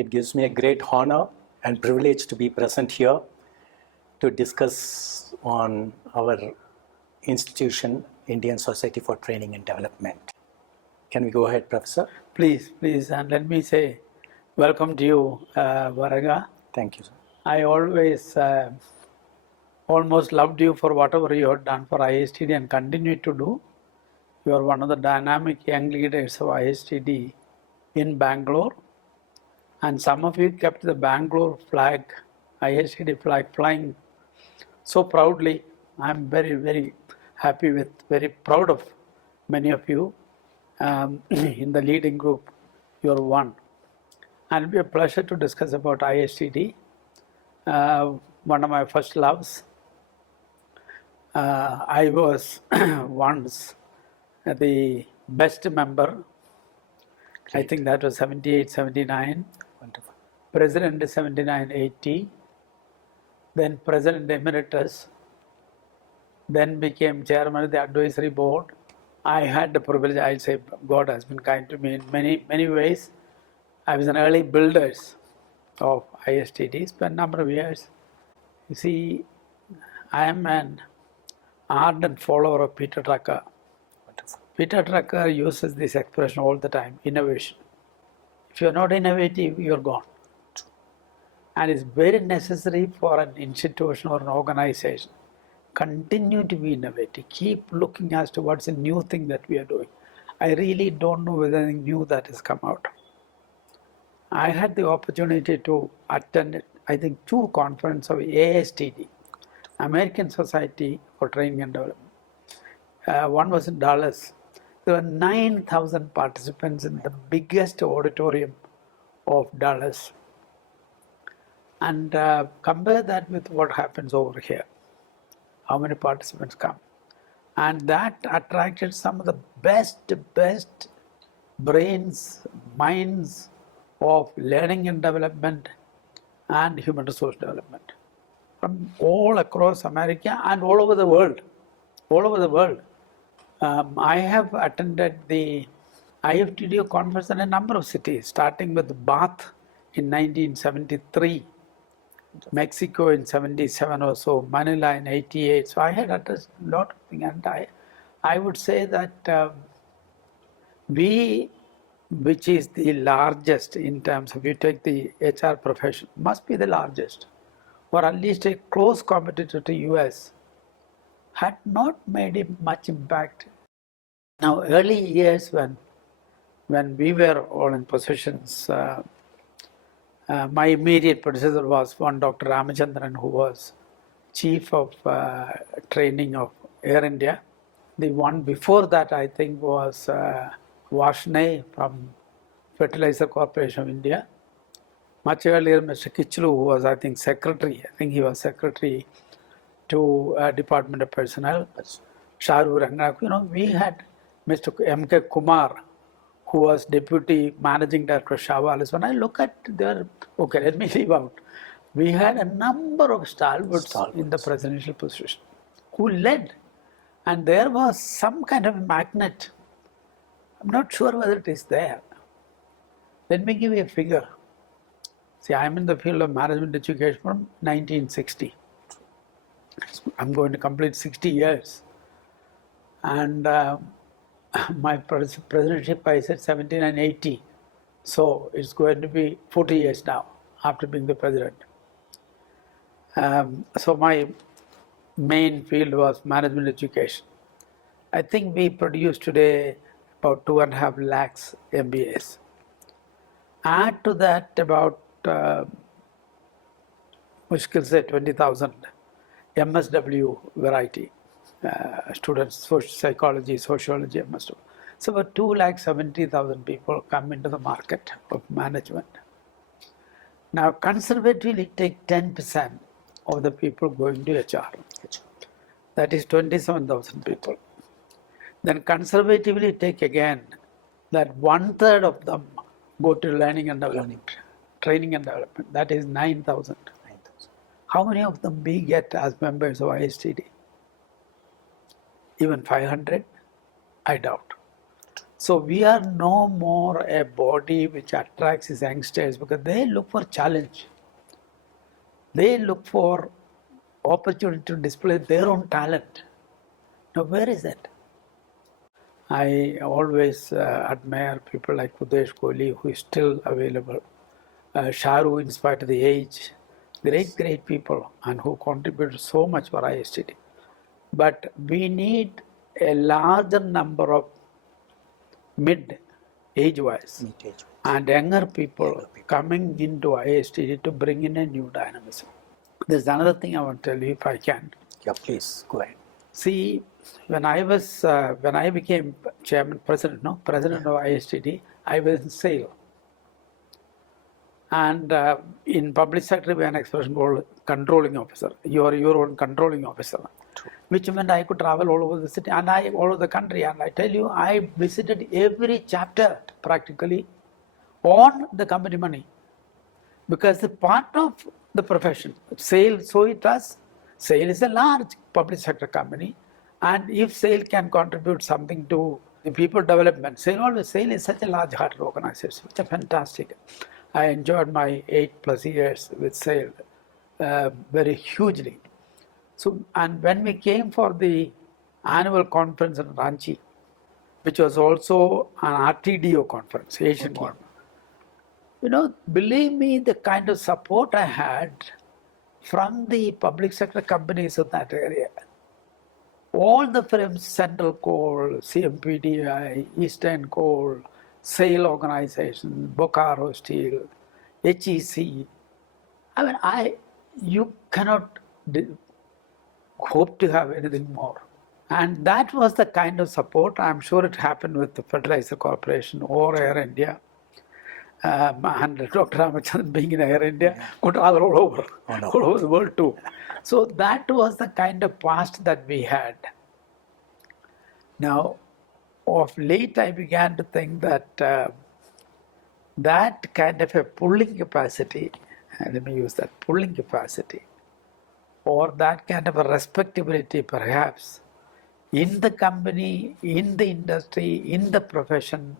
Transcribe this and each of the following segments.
It gives me a great honor and privilege to be present here to discuss on our institution, Indian Society for Training and Development. Can we go ahead, Professor? Please, and let me say welcome to you, Varaga. Thank you, sir. I always almost loved you for whatever you have done for ISTD and continue to do. You are one of the dynamic young leaders of ISTD in Bangalore, and some of you kept the Bangalore flag, ISTD flag flying so proudly. I'm very, very happy with, very proud of many of you in the leading group. You're one. And it'll be a pleasure to discuss about ISTD, one of my first loves. I was once the best member. Great. I think that was 78, 79. Wonderful. President 79, 80. Then President Emeritus. Then became chairman of the advisory board. I had the privilege, I'll say God has been kind to me in many, many ways. I was an early builder of ISTD, spent a number of years. You see, I am an ardent follower of Peter Drucker. Wonderful. Peter Drucker uses this expression all the time, innovation. If you're not innovative, you're gone. And it's very necessary for an institution or an organization. Continue to be innovative. Keep looking as to what's a new thing that we are doing. I really don't know whether anything new that has come out. I had the opportunity to attend, I think, 2 conferences of ASTD, American Society for Training and Development. One was in Dallas. There were 9,000 participants in the biggest auditorium of Dallas. And compare that with what happens over here. How many participants come? And that attracted some of the best brains, minds of learning and development and human resource development from all across America and all over the world. All over the world. I have attended the IFTDO conference in a number of cities, starting with Bath in 1973. Mexico in 77 or so, Manila in 88. So I had addressed a lot of things, and I would say that we, which is the largest in terms of, you take the HR profession, must be the largest, or at least a close competitor to US, had not made much impact. Now, early years when we were all in positions, my immediate predecessor was one Dr. Ramachandran, who was chief of training of Air India. The one before that, I think, was Varshney from Fertilizer Corporation of India. Much earlier, Mr. Kichlu, who was, I think, secretary. I think he was secretary to Department of Personnel. Sharu Ranganath. We had Mr. M.K. Kumar, who was deputy managing director of Shavalis. When I look at their, okay, let me leave out. We had a number of stalwarts in the presidential position who led. And there was some kind of a magnet. I'm not sure whether it is there. Let me give you a figure. See, I'm in the field of management education from 1960. I'm going to complete 60 years. And my presidency, I said 79-80. So it's going to be 40 years now after being the president. So my main field was management education. I think we produce today about 2.5 lakhs MBAs. Add to that about, mushkil se 20,000 MSW variety. Students, social psychology, sociology, MSW. So about 2,70,000 people come into the market of management. Now, conservatively take 10% of the people going to HR. That is 27,000 people. Then conservatively take again that 1/3 of them go to learning and development, training and development. That is 9,000. How many of them we get as members of ISTD? Even 500? I doubt. So we are no more a body which attracts these youngsters because they look for challenge. They look for opportunity to display their own talent. Now, where is that? I always admire people like Udesh Kohli, who is still available. Sharu, in spite of the age, great people, and who contributed so much for ISTD. But we need a larger number of mid age-wise Mid-age. and younger people coming into ISTD to bring in a new dynamism. There's another thing I want to tell you if I can. Yeah, please go ahead. See, when I became president of ISTD, I was in sale. And in public sector, we have an expression called controlling officer. You are your own controlling officer. True. Which meant I could travel all over the city and all over the country. And I tell you, I visited every chapter practically on the company money. Because the part of the profession, SAIL, so it does. SAIL is a large public sector company. And if SAIL can contribute something to the people development, SAIL is such a large-hearted organization. It's a fantastic. I enjoyed my 8+ years with SAIL very hugely. So, and when we came for the annual conference in Ranchi, which was also an RTDO conference, Asian one, believe me, the kind of support I had from the public sector companies of that area, all the firms, Central Coal, CMPDI, Eastern Coal, SAIL organization, Bokaro Steel, HEC, you cannot hope to have anything more. And that was the kind of support. I'm sure it happened with the Fertilizer Corporation or Air India. And Dr. Ramachandran being in Air India, could travel all over, all over the world too. So that was the kind of past that we had. Now, of late, I began to think that that kind of a pulling capacity, let me use that, pulling capacity, or that kind of a respectability perhaps, in the company, in the industry, in the profession,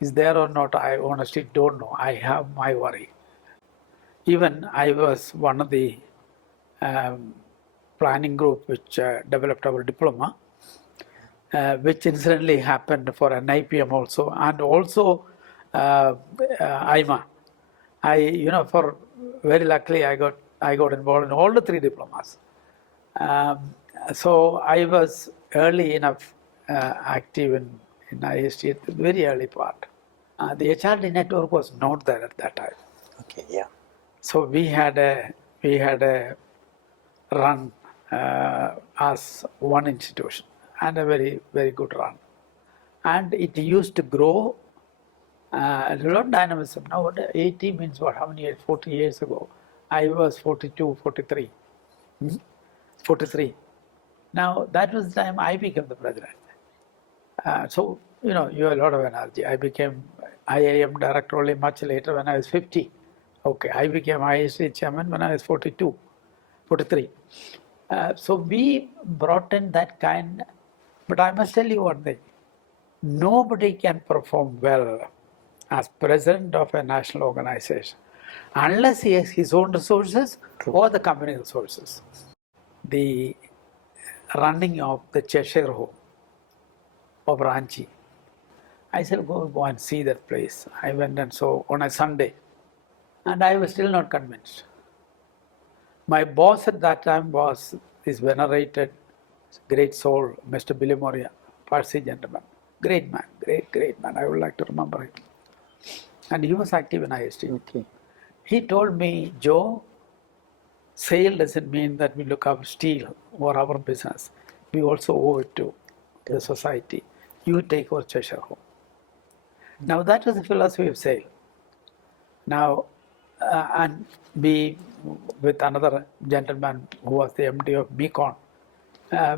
is there or not, I honestly don't know. I have my worry. Even I was one of the planning group which developed our diploma, which incidentally happened for an IPM also, and also IMA. For very luckily, I got involved in all the 3 diplomas. So I was early enough active in IST at the very early part. The HRD network was not there at that time. Okay, yeah. So we had a run as one institution, and a very, very good run. And it used to grow a lot of dynamism. Now, what 80 means what? How many years? 40 years ago. I was 42, 43. 43. Now, that was the time I became the president. So, you have a lot of energy. I became IIM director only much later when I was 50. Okay, I became IST chairman when I was 42, 43. So we brought in that kind, but I must tell you one thing. Nobody can perform well as president of a national organization unless he has his own resources or the company resources. The running of the Cheshire home of Ranchi, I said, go and see that place. I went and saw on a Sunday, and I was still not convinced. My boss at that time was this venerated, great soul, Mr. Billy Moria, Parsi gentleman. Great man, great man. I would like to remember him. And he was active in IST. Okay. He told me, Joe, sale doesn't mean that we look after steel or our business. We also owe it to the society. You take our Cheshire home. Now that was the philosophy of sale. Now, and we, with another gentleman who was the MD of Beacon,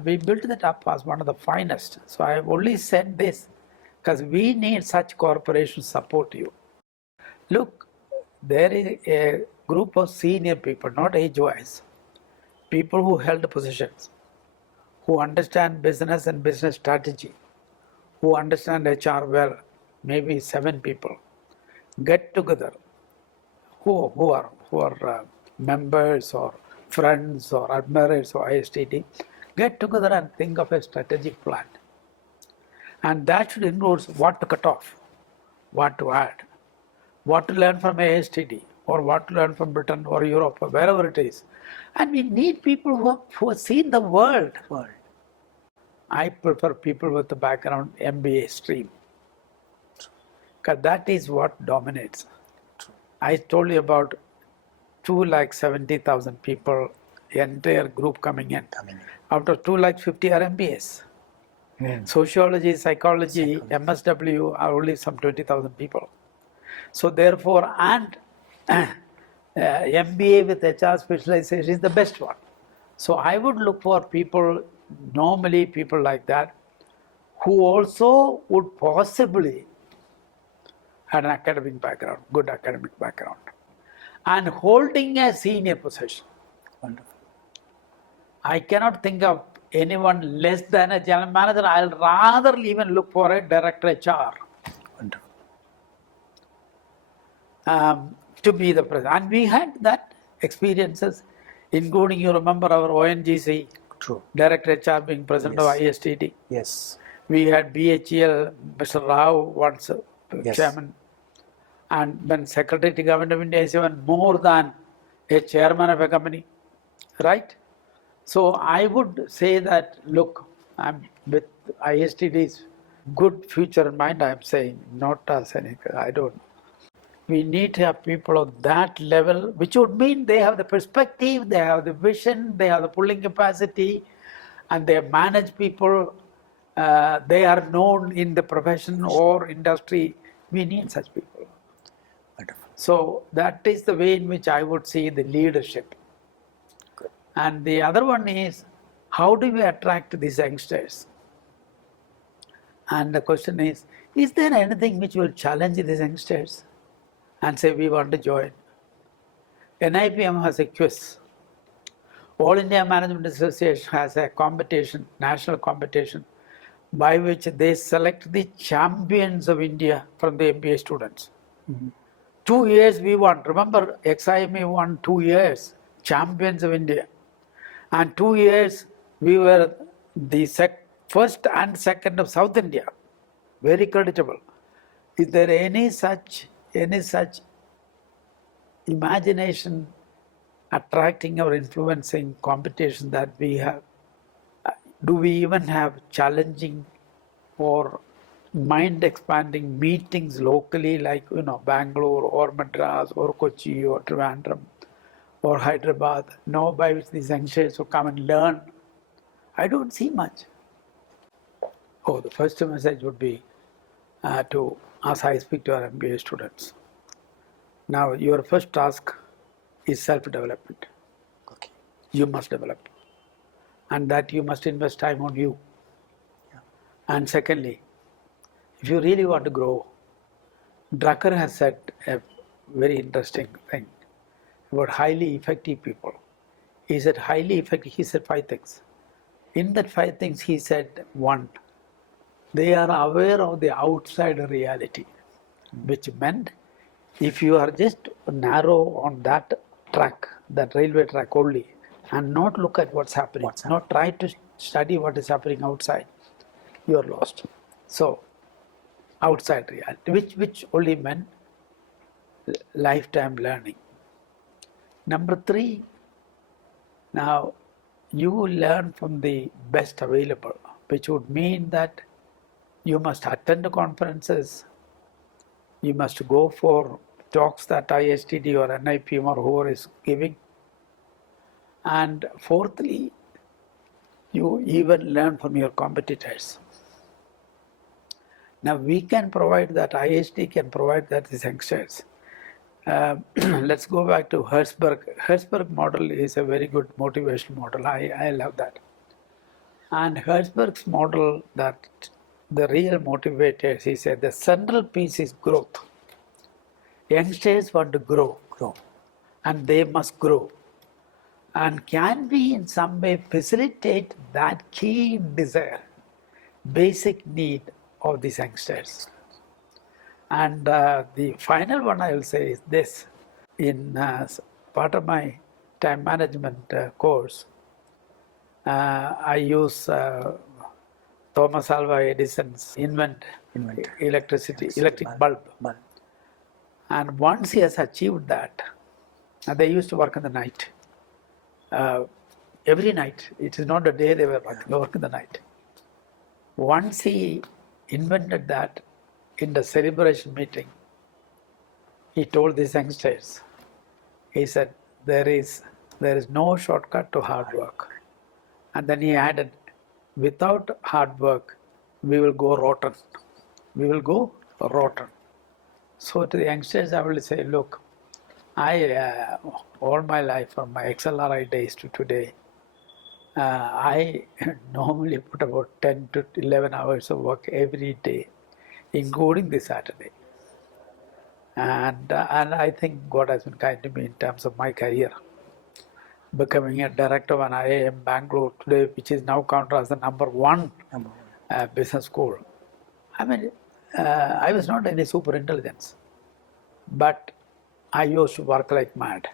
we built that up as one of the finest. So I have only said this because we need such corporations support you. Look, there is a group of senior people, not age-wise, people who held positions, who understand business and business strategy, who understand HR well, maybe 7 people, get together, who are members or friends or admirers of ISTD, get together and think of a strategic plan. And that should include what to cut off, what to add, what to learn from ISTD, or what to learn from Britain or Europe or wherever it is. And we need people who have seen the world. I prefer people with the background MBA stream, because that is what dominates. I told you about 270,000 people, entire group coming in. Out of 250 are MBAs. Sociology, psychology, MSW are only some 20,000 people. So therefore, and MBA with HR specialization is the best one. So I would look for people, normally people like that, who also would possibly have an academic background, good academic background, and holding a senior position. Wonderful. I cannot think of anyone less than a general manager. I'll rather even look for a director HR. Wonderful. To be the president. And we had that experiences, including, you remember our ONGC director HR being president of ISTD. Yes. We had BHEL, Mr. Rao once chairman. And when Secretary to Government of India is even more than a chairman of a company, right? So I would say that, look, I'm with ISTD's good future in mind, I'm saying, not as any, I don't. We need to have people of that level, which would mean they have the perspective, they have the vision, they have the pulling capacity, and they manage people, they are known in the profession or industry. We need such people. Wonderful. So that is the way in which I would see the leadership. Good. And the other one is, how do we attract these youngsters? And the question is there anything which will challenge these youngsters and say we want to join? NIPM has a quiz. All India Management Association has a competition, national competition, by which they select the champions of India from the MBA students. 2 years we won. Remember, XIME won 2 years, champions of India. And 2 years we were the first and second of South India. Very creditable. Is there any such imagination attracting or influencing competition that we have? Do we even have challenging or mind-expanding meetings locally, like Bangalore or Madras or Kochi or Trivandrum or Hyderabad, by which these youngsters will come and learn? I don't see much. The first message would be as I speak to our MBA students. Now, your first task is self-development. Okay. You must develop. And that you must invest time on you. Yeah. And secondly, if you really want to grow, Drucker has said a very interesting thing about highly effective people. He said highly effective, he said 5 things. In that 5 things, he said 1, they are aware of the outside reality, which meant if you are just narrow on that track, that railway track only, and not look at what's happening, not try to study what is happening outside, you are lost. So, outside reality, which only meant lifetime learning. Number 3, now you learn from the best available, which would mean that you must attend conferences, you must go for talks that ISTD or NIPM or whoever is giving. And fourthly, you even learn from your competitors. Now we can provide that, IST can provide that to youngsters. Let's go back to Herzberg. Herzberg model is a very good motivation model. I love that. And Herzberg's model, that the real motivators, he said the central piece is growth. Youngsters want to grow, and they must grow. And can we in some way facilitate that key desire, basic need of these youngsters. And the final one I will say is this. In part of my time management course, I use Thomas Alva Edison's electric bulb. And once he has achieved that, and they used to work in the night. Every night, it is not a day they were working, they work in the night. Once he invented that in the celebration meeting, he told these youngsters, he said, there is no shortcut to hard work. And then he added, without hard work, we will go rotten. We will go rotten. So to the youngsters, I will say, look, I, all my life, from my XLRI days to today, I normally put about 10 to 11 hours of work every day, including the Saturday. And I think God has been kind to me in terms of my career. Becoming a director of an IIM Bangalore today, which is now counted as the number one business school. I mean, I was not any super intelligence, but I used to work like mad.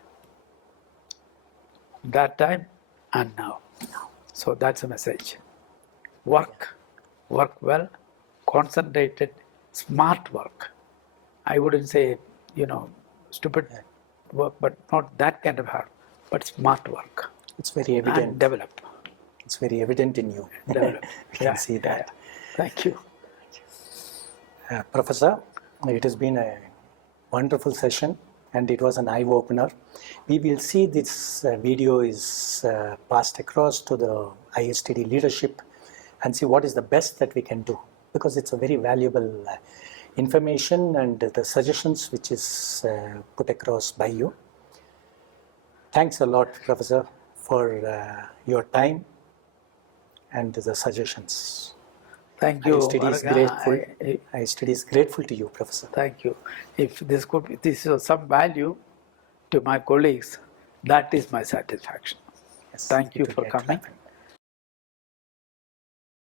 That time and now. So that's a message. Work well, concentrated, smart work. I wouldn't say, stupid work, but not that kind of hard, but smart work. It's very evident. And develop. It's very evident in you. Develop. We can see that. Yeah. Thank you. Professor, it has been a wonderful session and it was an eye-opener. We will see this video is passed across to the ISTD leadership and see what is the best that we can do, because it's a very valuable information and the suggestions which is put across by you. Thanks a lot, Professor, for your time and the suggestions. Thank you. ISTD is grateful. ISTD is grateful to you, Professor. Thank you. If this is of some value to my colleagues, that is my satisfaction. Yes, Thank you for coming.